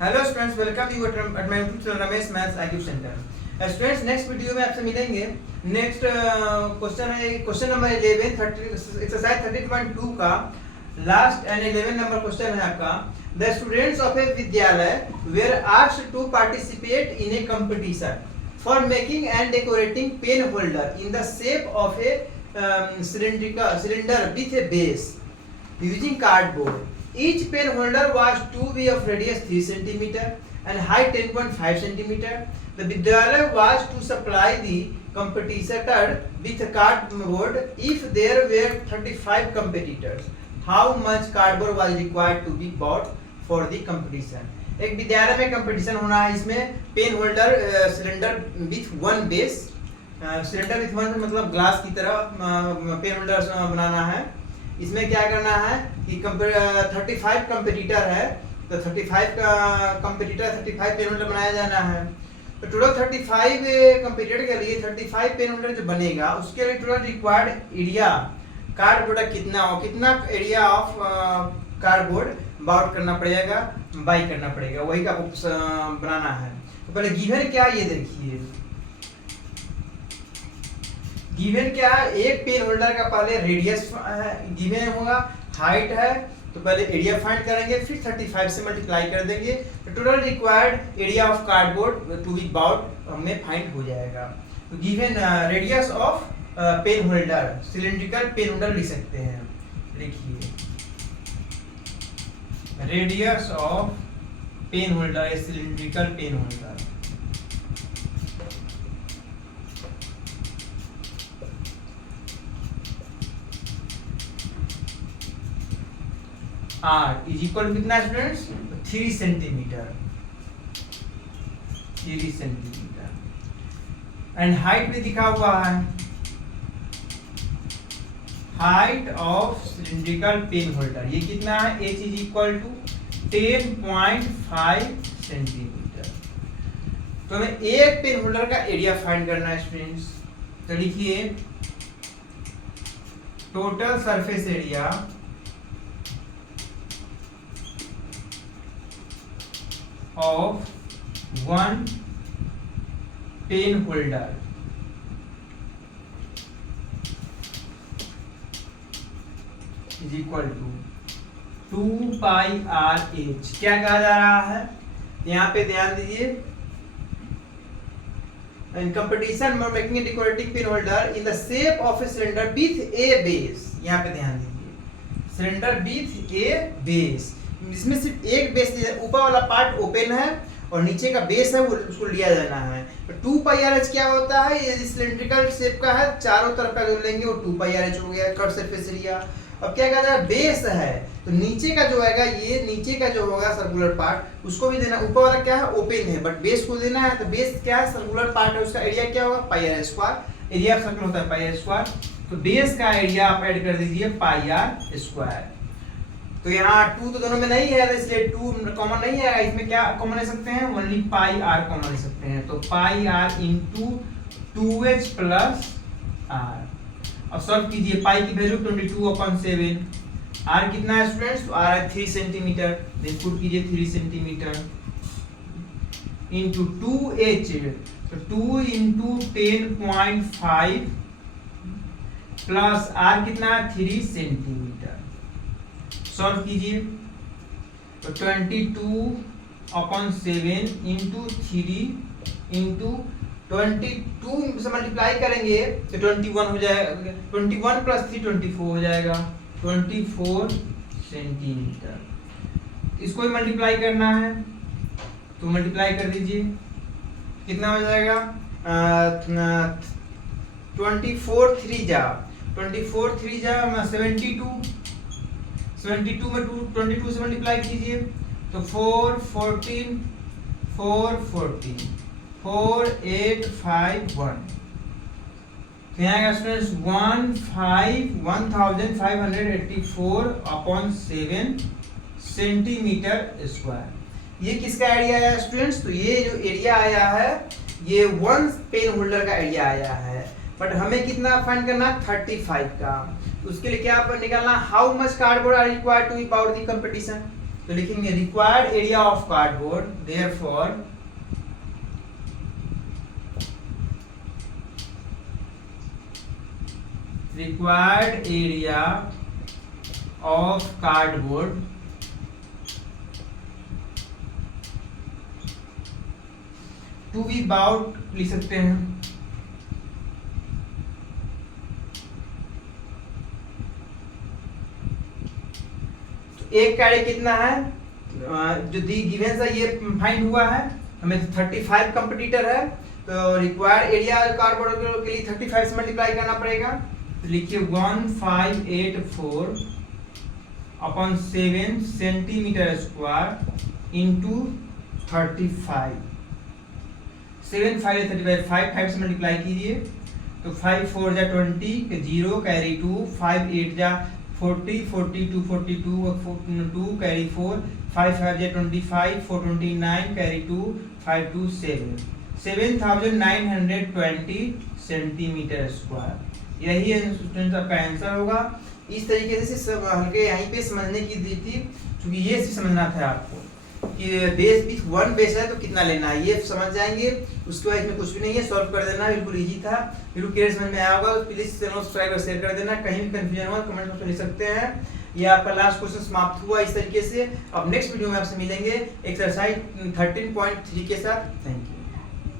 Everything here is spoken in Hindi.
Hello students, welcome you at my YouTube channel Ramesh maths IQ centre. Students, next video में आपसे मिलेंगे। नेक्स्ट क्वेश्चन है क्वेश्चन नंबर 11 एक्सरसाइज 13.2 का लास्ट एंड 11 नंबर क्वेश्चन है आपका। The students of a Vidyalaya were asked to participate in a competition for making and decorating pen holder in the shape of a cylinder with a base using cardboard. Each pen holder was to be of radius 3 cm and height 10.5 cm. The Vidyalaya was to supply the competitor with cardboard if there were 35 competitors. How much cardboard was required to be bought for the competition? एक विद्यालय में कंपटीशन होना है। इसमें pen holder cylinder with one base, cylinder with one मतलब ग्लास की तरह पेन होल्डर बनाना है। इसमें क्या करना है कि 35 कंपटीटर है, तो 35 का कंपटीटर 35 पेन होल्डर बनाया जाना है। तो टोटल 35 कंपटीटर के लिए 35 पेन होल्डर जो बनेगा उसके लिए टोटल रिक्वायर्ड एरिया कार्डबोर्ड कितना हो, कितना एरिया ऑफ कार्डबोर्ड बाउट करना पड़ेगा, बाई करना पड़ेगा, वही का बनाना है। तो पहले गिवन क्या ये देखिए, गिवन क्या है, एक पेन होल्डर का पहले रेडियस गिवन होगा, हाइट है, तो पहले एरिया फाइंड करेंगे, फिर 35 से मल्टीप्लाई कर देंगे, तो total required area of cardboard to be बाउट में फाइंड हो जाएगा। तो given radius of pen holder, cylindrical pen holder लिख सकते हैं। देखिए radius of pen holder, cylindrical pen holder R is equal कितना students, 3 centimetre, 3 centimetre. And height भी दिखा हुआ है, height of cylindrical pen holder ये कितना है, H is equal to 10.5 centimetre. तो हमें एक पेन होल्डर का एरिया फाइंड करना है स्टूडेंट्स। तो लिखिए total surface area of one pen holder is equal to 2 pi r h। क्या कहा जा रहा है यहाँ पे, ध्यान दीजिए, in competition for making a decorative pen holder in the shape of a cylinder with a base। यहाँ पे ध्यान दीजिए, सिलेंडर विथ ए बेस, इसमें सिर्फ एक बेस दिया, ऊपर वाला पार्ट ओपन है और नीचे का बेस है वो उसको लिया जाना है। तो 2 पाई आर एच क्या होता है, ये सिलेंड्रिकल शेप का है, चारों तरफ का जो लेंगे वो 2 पाई आर एच हो गया, कट सरफेस एरिया। अब क्या कहता है, बेस है, तो नीचे का जो आएगा, ये नीचे का जो होगा सर्कुलर पार्ट उसको भी देना। ऊपर वाला क्या है, ओपन है, बट बेस को देना है, तो बेस क्या है, सर्कुलर पार्ट है, उसका एरिया क्या होगा, pi r square. Area of circle होता है पाई आर स्क्वायर, तो बेस का एरिया आप ऐड कर दीजिए पाई आर स्क्वायर। तो यहाँ 2 तो दोनों में नहीं है, तो इसलिए 2 कॉमन नहीं है, इसमें क्या कॉमन ले सकते हैं, ओनली पाई आर कॉमन ले सकते हैं। तो pi r into 2h plus r. अब सॉल्व कीजिए, पाई की वैल्यू 22/7, आर कितना है स्टूडेंट्स, तो आर है 3 सेंटीमीटर, देन पुट कीजिए 3 सेंटीमीटर इंटू 2h, तो 2 इंटू 10.5 प्लस आर कितना है 3 सेंटीमीटर। सॉल्व कीजिए, तो 22/7 इंटू 3 इंटू 22 से मल्टीप्लाई करेंगे तो 21 हो जाएगा, 21 प्लस 3 24 हो जाएगा, 24 सेंटीमीटर। इसको भी मल्टीप्लाई करना है, तो मल्टीप्लाई कर दीजिए, कितना हो जाएगा, 24 3 जा 72 में 22 से मल्टीप्लाई कीजिए, तो 414 4851। तो यहाँ का स्टूडेंट्स 1584/7 सेंटीमीटर स्क्वायर। ये किसका एरिया आया स्टूडेंट्स, तो ये जो एरिया आया है ये वन पेन होल्डर का एरिया आया है, बट हमें कितना फाइंड करना, 35 का। उसके लिए क्या निकालना, how much cardboard are required to be bout the competition. तो लिखेंगे required area of cardboard, therefore required area of cardboard to be about लिख सकते हैं तो एक कैरी कितना है, जो दी गिवन सा ये फाइंड हुआ है हमें 35 कंपटीटर है, तो रिक्वायर्ड एरिया कार्डबोर्ड के लिए 35 से मल्टीप्लाई करना पड़ेगा। तो लिखिए 1584 अपॉन 7 सेंटीमीटर स्क्वायर इंटू 35, 7 5 35, 5 5 से मल्टीप्लाई कीजिए तो 5 4 जा 20, 0 कैरी 2, 5 8 जा 40, 42 42 2 कैरी 4, 5 5 जा 25, 4 29 कैरी 2, 5 2 7, 7920 सेंटीमीटर स्क्वायर। यही स्टूडेंट्स आपका आंसर होगा। इस तरीके से सब हल्के यहीं पे समझने की दी थी, क्योंकि ये चीज समझना था आपको कि बेस विथ 1 बेस है तो कितना लेना है, ये समझ जाएंगे। उसके बाद इसमें कुछ भी नहीं है, सॉल्व कर देना, बिल्कुल इजी था। बिल्कुल क्लियर समझ में आया होगा तो प्लीज चैनल को सब्सक्राइब और शेयर कर देना। कहीं भी कंफ्यूजन हो कमेंट बॉक्स में लिख सकते हैं। ये आपका लास्ट क्वेश्चन समाप्त हुआ इस तरीके से। अब नेक्स्ट वीडियो में आपसे मिलेंगे एक्सरसाइज 13.3 के साथ। Thank you.